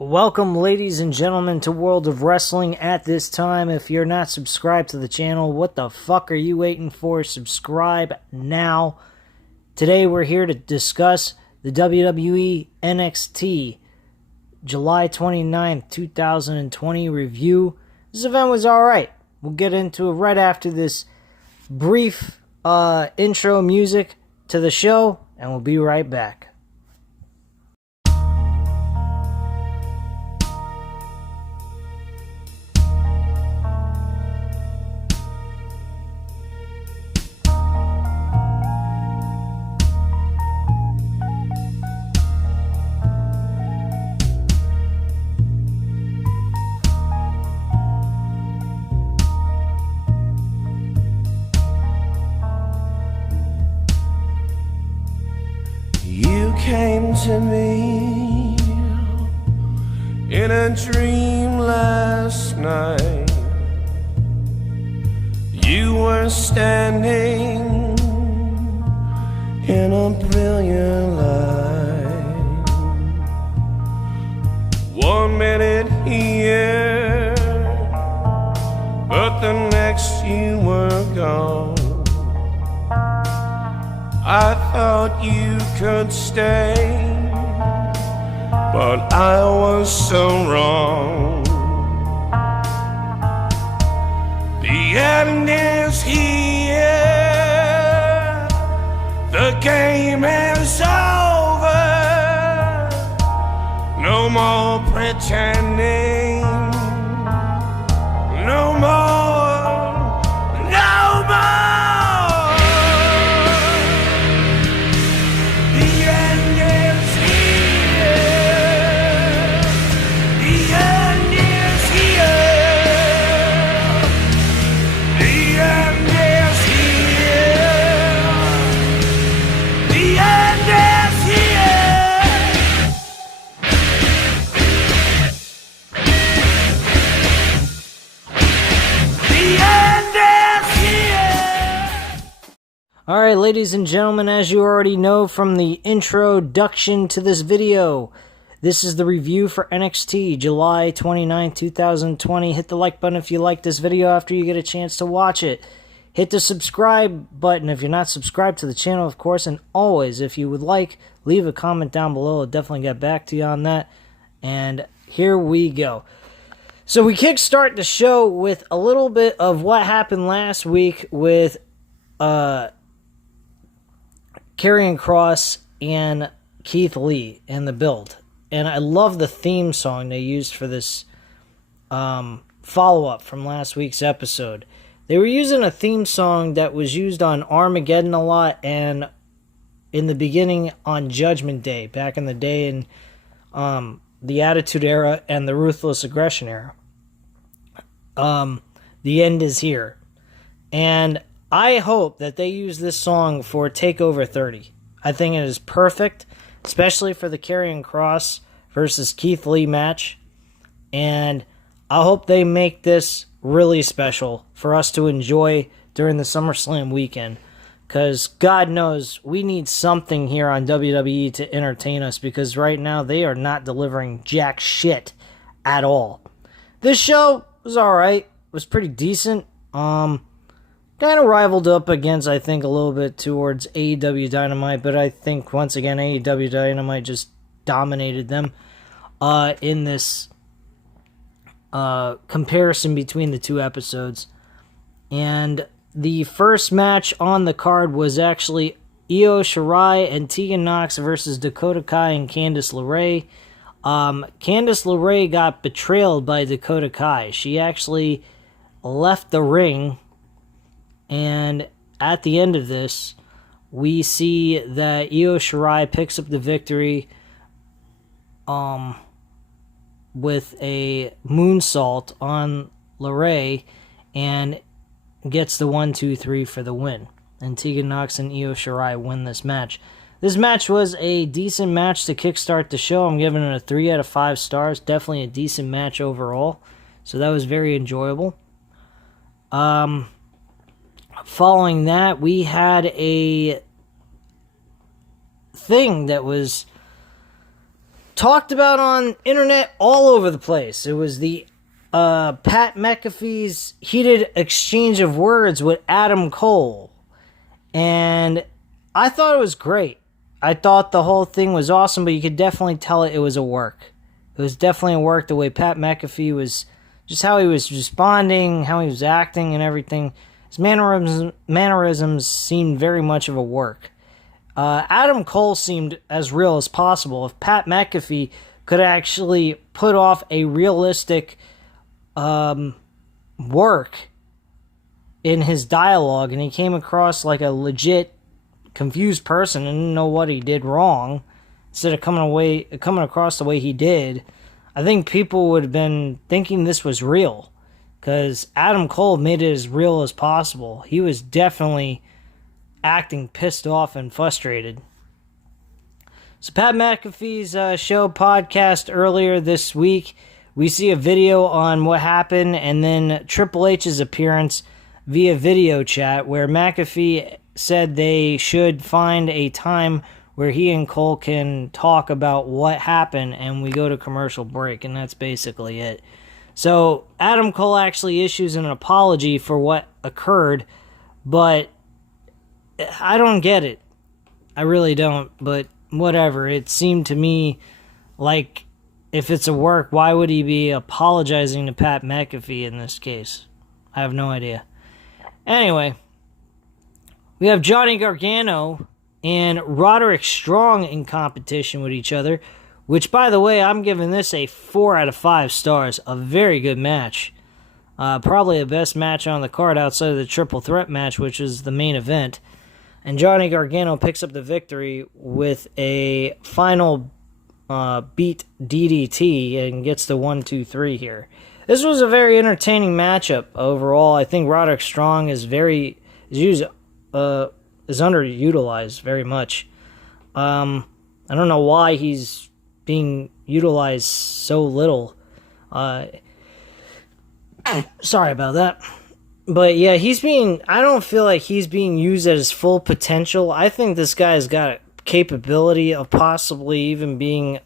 Welcome, ladies and gentlemen, to World of Wrestling at this time. If you're not subscribed to the channel, what the fuck are you waiting for? Subscribe now. Today we're here to discuss the WWE NXT July 29th, 2020 review. This event was alright. We'll get into it right after this brief intro music to the show, and we'll be right back. You came to me in a dream last night. You were standing in a brilliant light. 1 minute here, but the next you were gone. I thought you could stay, but I was so wrong. The end is here, the game is over. No more pretending, no more, no more. Alright, ladies and gentlemen, as you already know from the introduction to this video, this is the review for NXT July 29, 2020. Hit the like button if you like this video after you get a chance to watch it. Hit the subscribe button if you're not subscribed to the channel, of course, and always, if you would like, leave a comment down below. I'll definitely get back to you on that. And here we go. So we kickstart the show with a little bit of what happened last week with Karrion Kross and Keith Lee and the build. And I love the theme song they used for this follow-up from last week's episode. They were using a theme song that was used on Armageddon a lot and in the beginning on Judgment Day, back in the day in the Attitude Era and the Ruthless Aggression Era. The end is here. And I hope that they use this song for TakeOver 30. I think it is perfect, especially for the Karrion Kross versus Keith Lee match. And I hope they make this really special for us to enjoy during the SummerSlam weekend. Because God knows we need something here on WWE to entertain us, because right now they are not delivering jack shit at all. This show was alright. It was pretty decent. Kind of rivaled up against, I think, a little bit towards AEW Dynamite, but I think, once again, AEW Dynamite just dominated them in this comparison between the two episodes. And the first match on the card was actually Io Shirai and Tegan Nox versus Dakota Kai and Candice LeRae. Candice LeRae got betrayed by Dakota Kai. She actually left the ring. And at the end of this, we see that Io Shirai picks up the victory with a moonsault on LeRae and gets the 1-2-3 for the win. And Tegan Nox and Io Shirai win this match. This match was a decent match to kickstart the show. I'm giving it a 3 out of 5 stars. Definitely a decent match overall. So that was very enjoyable. Following that, we had a thing that was talked about on internet all over the place. It was the Pat McAfee's heated exchange of words with Adam Cole. And I thought it was great. I thought the whole thing was awesome, but you could definitely tell it was a work. It was definitely a work, the way Pat McAfee was, just how he was responding, how he was acting and everything. His mannerisms seemed very much of a work. Adam Cole seemed as real as possible. If Pat McAfee could actually put off a realistic work in his dialogue, and he came across like a legit confused person and didn't know what he did wrong, instead of coming across the way he did, I think people would have been thinking this was real, because Adam Cole made it as real as possible. He was definitely acting pissed off and frustrated. So Pat McAfee's show podcast earlier this week, we see a video on what happened, and then Triple H's appearance via video chat, where McAfee said they should find a time where he and Cole can talk about what happened, and we go to commercial break, and that's basically it. So Adam Cole actually issues an apology for what occurred, but I don't get it. I really don't, but whatever. It seemed to me like, if it's a work, why would he be apologizing to Pat McAfee in this case? I have no idea. Anyway, we have Johnny Gargano and Roderick Strong in competition with each other, which, by the way, I'm giving this a 4 out of 5 stars. A very good match. Probably the best match on the card outside of the triple threat match, which is the main event. And Johnny Gargano picks up the victory with a final beat DDT and gets the 1-2-3 here. This was a very entertaining matchup overall. I think Roderick Strong is underutilized very much. I don't know why he's being utilized so little. Sorry about that. But yeah, I don't feel like he's being used at his full potential. I think this guy's got a capability of possibly even being,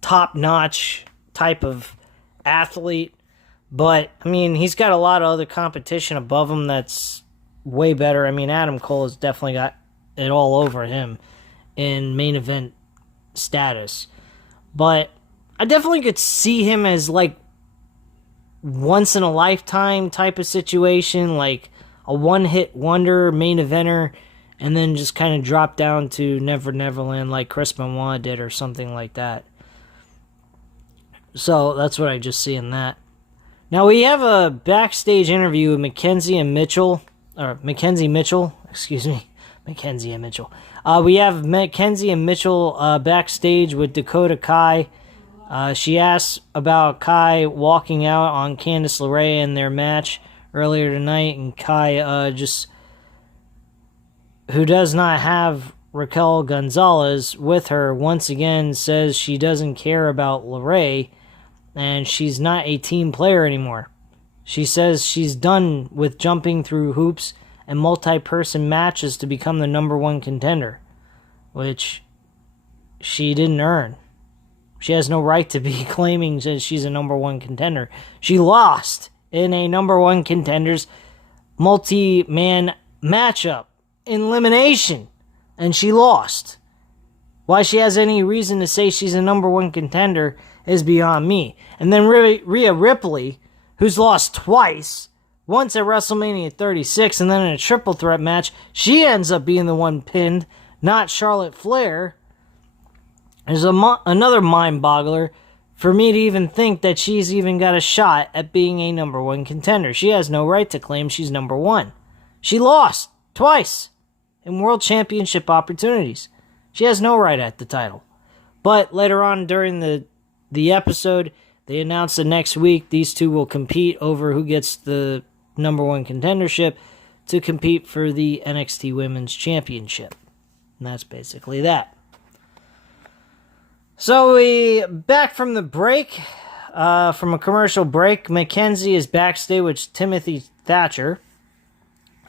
top-notch type of athlete. But, I mean, he's got a lot of other competition above him that's way better. I mean, Adam Cole has definitely got it all over him in main event status. But I definitely could see him as, like, once-in-a-lifetime type of situation, like a one-hit wonder main eventer, and then just kind of drop down to Never Neverland like Chris Benoit did or something like that. So that's what I just see in that. Now we have a backstage interview with Mackenzie and Mitchell. We have Mackenzie and Mitchell backstage with Dakota Kai. She asks about Kai walking out on Candice LeRae in their match earlier tonight, and Kai, who does not have Raquel Gonzalez with her, once again says she doesn't care about LeRae, and she's not a team player anymore. She says she's done with jumping through hoops and multi-person matches to become the number one contender, which she didn't earn. She has no right to be claiming that she's a number one contender. She lost in a number one contenders multi-man matchup in elimination, and she lost. Why she has any reason to say she's a number one contender is beyond me. And then Rhea Ripley, who's lost twice, once at WrestleMania 36 and then in a triple threat match, she ends up being the one pinned, not Charlotte Flair. There's another mind-boggler for me to even think that she's even got a shot at being a number one contender. She has no right to claim she's number one. She lost twice in World Championship opportunities. She has no right at the title. But later on during the episode, they announced that next week these two will compete over who gets the number one contendership to compete for the NXT Women's Championship. And that's basically that. So we back from the break, from a commercial break. Mackenzie is backstage with Timothy Thatcher.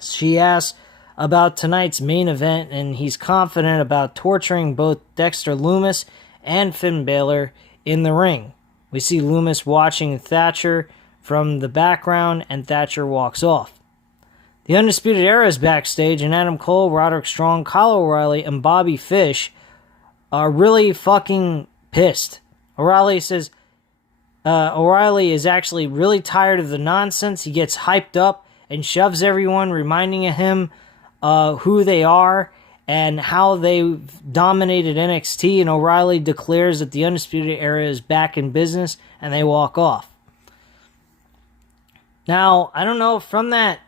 She asks about tonight's main event, and he's confident about torturing both Dexter Lumis and Finn Balor in the ring. We see Lumis watching Thatcher from the background, and Thatcher walks off. The Undisputed Era is backstage, and Adam Cole, Roderick Strong, Kyle O'Reilly, and Bobby Fish are really fucking pissed. O'Reilly says O'Reilly is actually really tired of the nonsense. He gets hyped up and shoves everyone, reminding him who they are and how they dominated NXT, and O'Reilly declares that the Undisputed Era is back in business, and they walk off. Now, I don't know from that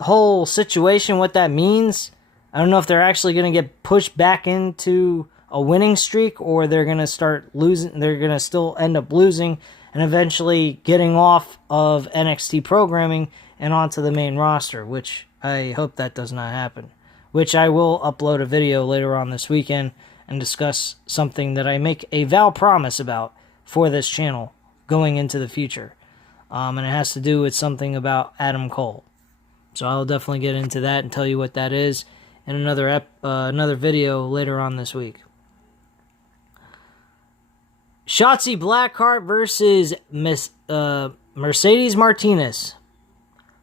whole situation what that means. I don't know if they're actually going to get pushed back into a winning streak, or they're going to start losing. They're going to still end up losing and eventually getting off of NXT programming and onto the main roster, which I hope that does not happen. Which I will upload a video later on this weekend and discuss something that I make a vow promise about for this channel going into the future. And it has to do with something about Adam Cole. So I'll definitely get into that and tell you what that is in another video later on this week. Shotzi Blackheart versus Mercedes Martinez.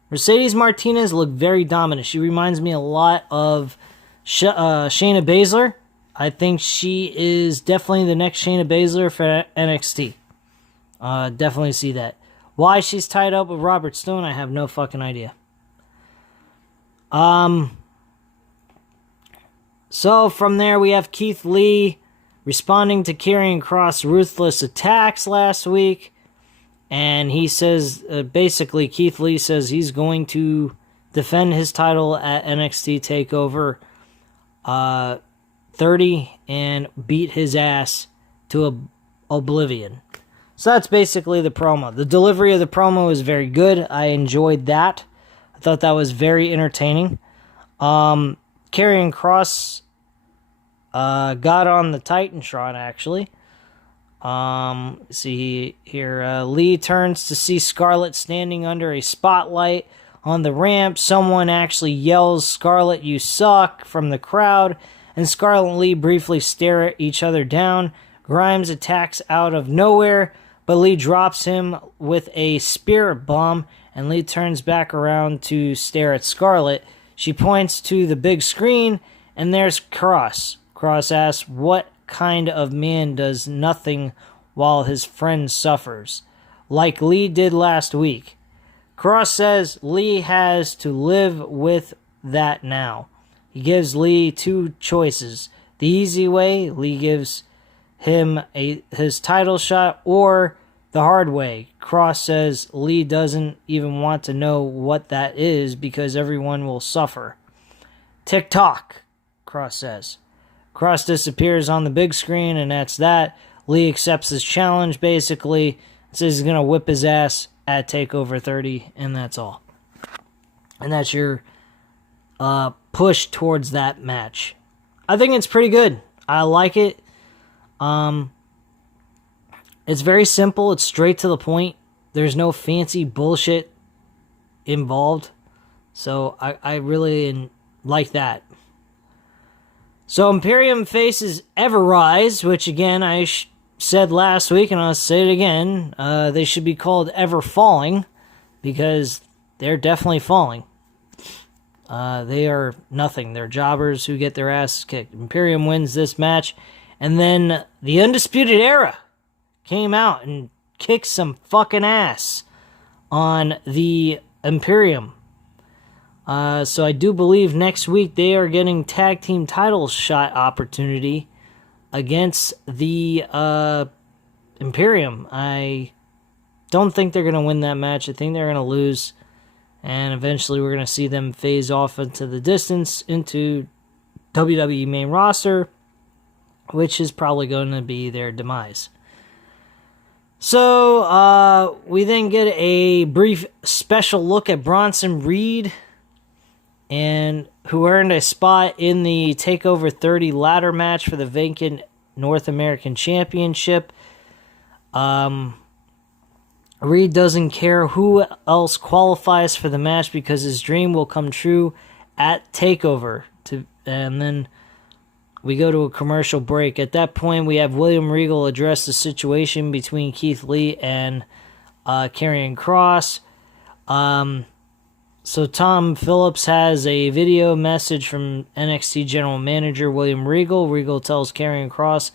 Mercedes Martinez looked very dominant. She reminds me a lot of Shayna Baszler. I think she is definitely the next Shayna Baszler for NXT. Definitely see that. Why she's tied up with Robert Stone, I have no fucking idea. So from there we have Keith Lee responding to Karrion Kross' ruthless attacks last week. And he says, basically, Keith Lee says he's going to defend his title at NXT TakeOver 30 and beat his ass to oblivion. So that's basically the promo. The delivery of the promo is very good. I enjoyed that. I thought that was very entertaining. Karrion Kross got on the Titantron, actually. See here, Lee turns to see Scarlett standing under a spotlight on the ramp. Someone actually yells, "Scarlett, you suck," from the crowd, and Scarlett and Lee briefly stare at each other down. Grimes attacks out of nowhere, but Lee drops him with a spirit bomb, and Lee turns back around to stare at Scarlett. She points to the big screen, and there's Kross. Kross asks, "What kind of man does nothing while his friend suffers, like Lee did last week?" Kross says Lee has to live with that now. He gives Lee two choices. The easy way, Lee gives him his title shot, or the hard way. Kross says Lee doesn't even want to know what that is because everyone will suffer. "Tick-tock," Kross says. Kross disappears on the big screen, and that's that. Lee accepts his challenge, basically. Says he's going to whip his ass at TakeOver 30, and that's all. And that's your push towards that match. I think it's pretty good. I like it. It's very simple. It's straight to the point. There's no fancy bullshit involved. So I really like that. So Imperium faces Everrise, which again I said last week, and I'll say it again. They should be called Ever Falling, because they're definitely falling. They are nothing. They're jobbers who get their asses kicked. Imperium wins this match, and then the Undisputed Era came out and kicked some fucking ass on the Imperium. So I do believe next week they are getting tag team title shot opportunity against the Imperium. I don't think they're going to win that match. I think they're going to lose. And eventually we're going to see them phase off into the distance into WWE main roster, which is probably going to be their demise. So we then get a brief special look at Bronson Reed, and who earned a spot in the TakeOver 30 ladder match for the vacant North American Championship. Reed doesn't care who else qualifies for the match because his dream will come true at TakeOver, and then we go to a commercial break. At that point, we have William Regal address the situation between Keith Lee and Karrion Kross. So Tom Phillips has a video message from NXT General Manager William Regal. Regal tells Karrion Kross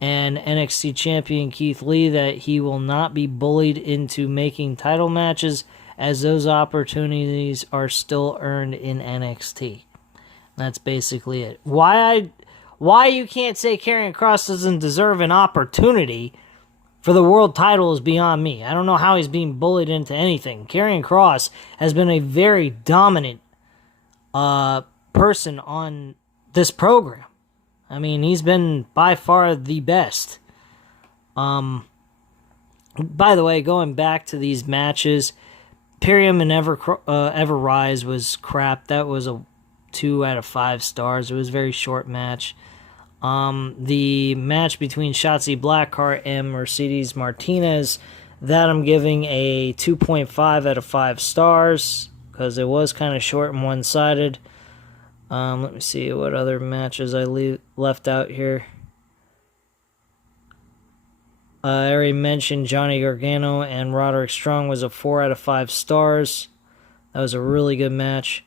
and NXT Champion Keith Lee that he will not be bullied into making title matches, as those opportunities are still earned in NXT. That's basically it. Why you can't say Karrion Kross doesn't deserve an opportunity for the world title is beyond me. I don't know how he's being bullied into anything. Karrion Kross has been a very dominant person on this program. I mean, he's been by far the best. By the way, going back to these matches, Imperium and Ever Rise was crap. That was a 2 out of 5 stars. It was a very short match. The match between Shotzi Blackheart and Mercedes Martinez, that I'm giving a 2.5 out of 5 stars because it was kind of short and one-sided. Let me see what other matches I left out here. I already mentioned Johnny Gargano and Roderick Strong was a 4 out of 5 stars. That was a really good match.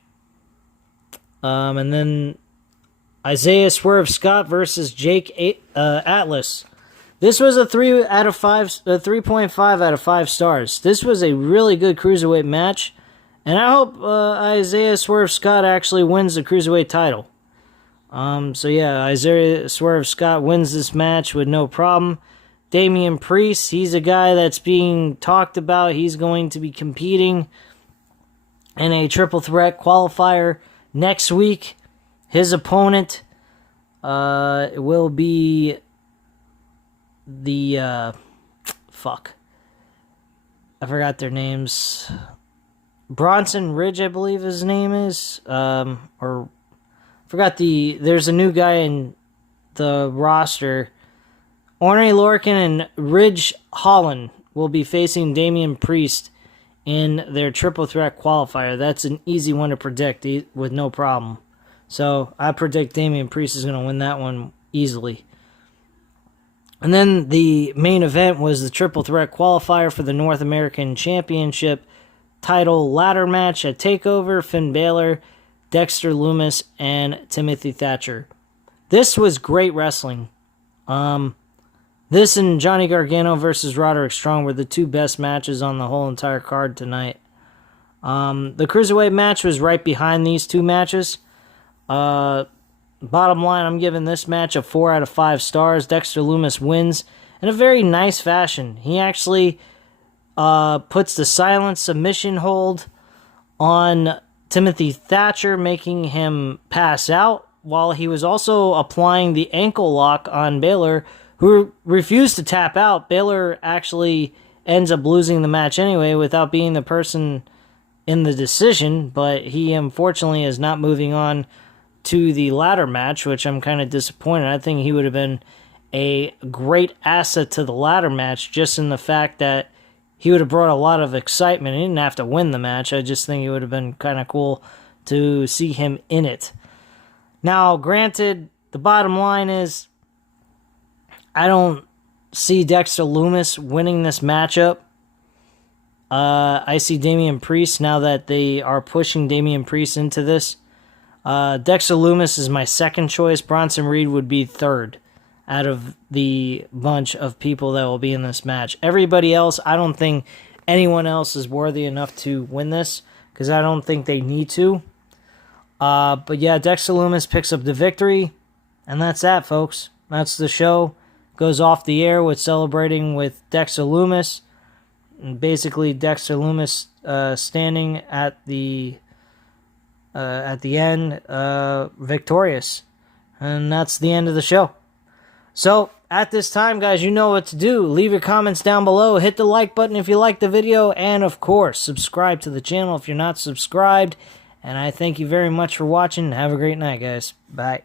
And then Isaiah Swerve Scott versus Jake Atlas. This was a 3.5 out of 5 stars. This was a really good cruiserweight match, and I hope Isaiah Swerve Scott actually wins the cruiserweight title. So yeah, Isaiah Swerve Scott wins this match with no problem. Damian Priest, he's a guy that's being talked about. He's going to be competing in a triple threat qualifier next week. His opponent will be the I forgot their names. Bronson Ridge, I believe his name is. There's a new guy in the roster. Ornery Lorcan and Ridge Holland will be facing Damian Priest in their triple threat qualifier. That's an easy one to predict with no problem. So I predict Damian Priest is going to win that one easily. And then the main event was the triple threat qualifier for the North American Championship title ladder match at TakeOver. Finn Balor, Dexter Lumis, and Timothy Thatcher. This was great wrestling. This and Johnny Gargano versus Roderick Strong were the two best matches on the whole entire card tonight. The Cruiserweight match was right behind these two matches. Bottom line, I'm giving this match a 4 out of 5 stars. Dexter Lumis wins in a very nice fashion. He actually puts the silent submission hold on Timothy Thatcher, making him pass out, while he was also applying the ankle lock on Balor, who refused to tap out. Balor actually ends up losing the match anyway without being the person in the decision, but he unfortunately is not moving on to the ladder match, which I'm kind of disappointed. I think he would have been a great asset to the ladder match, just in the fact that he would have brought a lot of excitement. He didn't have to win the match. I just think it would have been kind of cool to see him in it. Now, granted, the bottom line is I don't see Dexter Lumis winning this matchup. I see Damian Priest, now that they are pushing Damian Priest into this. Dexter Lumis is my second choice. Bronson Reed would be third out of the bunch of people that will be in this match. Everybody else, I don't think anyone else is worthy enough to win this, because I don't think they need to. But yeah, Dexter Lumis picks up the victory, and that's that, folks. That's the show. Goes off the air with celebrating with Dexter Lumis. And basically, Dexter Lumis standing at the end, victorious. And that's the end of the show. So, at this time, guys, you know what to do. Leave your comments down below. Hit the like button if you like the video. And, of course, subscribe to the channel if you're not subscribed. And I thank you very much for watching. Have a great night, guys. Bye.